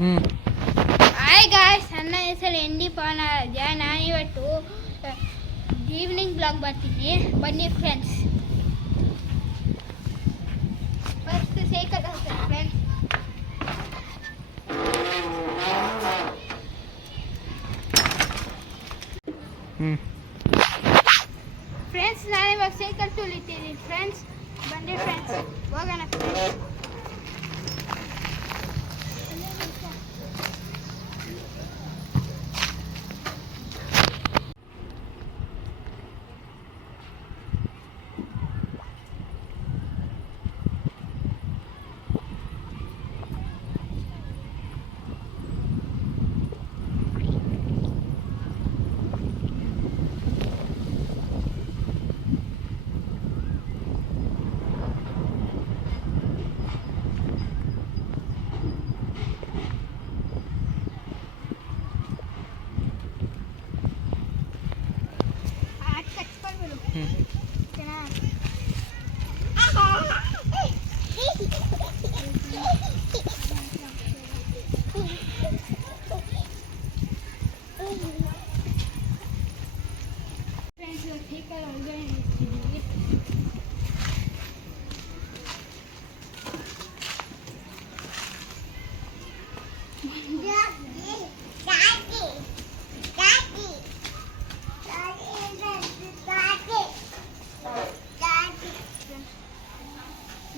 Hi guys, ನನ್ನ ಹೆಸರು ND ಪವನರಾಜ. ನಾನಿವತ್ತು ಈವ್ನಿಂಗ್ ಬ್ಲಾಗ್ ಬರ್ತೀನಿ, ಬನ್ನಿ ಫ್ರೆಂಡ್ಸ್. ಫಸ್ಟ್ ಸೈಕಲ್ ಹೋಗ್ತಾರೆ ಫ್ರೆಂಡ್ಸ್. ಫ್ರೆಂಡ್ಸ್, ನಾನಿವಾಗ ಸೈಕಲ್ ತುಳಿತೀನಿ ಫ್ರೆಂಡ್ಸ್. ಬನ್ನಿ ಫ್ರೆಂಡ್ಸ್, ಹೋಗೋಣ ಫ್ರೆಂಡ್ಸ್.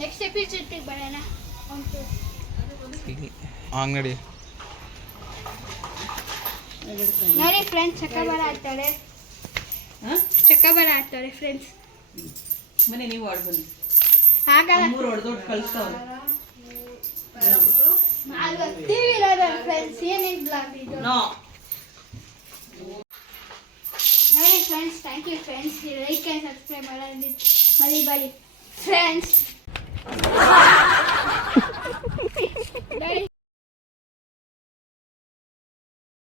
ನೆಕ್ಸ್ಟ್ ಎಪಿಸೋಡ್ಗೆ ಬರೋಣ. ಅಂಗಡಿ ನೋಡಿ ಫ್ರೆಂಡ್ಸ್, ಚಕ್ಕಬರ ಆಡ್ತಾರೆ. ಚಕ್ಕಬರ ಆಡ್ತಾರೆ ಫ್ರೆಂಡ್ಸ್. ಬನ್ನಿ, ನೀವು ಆಡ್ ಬನ್ನಿ. ಆಗಲ್ಲ, ಮೂರು ಹೊಡೆದೊಟ್ಟು ಕಳಿಸ್ತಾವ್ರೆ. ಫ್ರೆಂಡ್ಸ್, ಏನೇನು ಬ್ಲಾಗ್ ಇದು ನೋಡಿ friends. Thank you friends. Like and subscribe ಮಾಡೋದು ಮರಿಬೇಡಿ ಫ್ರೆಂಡ್ಸ್.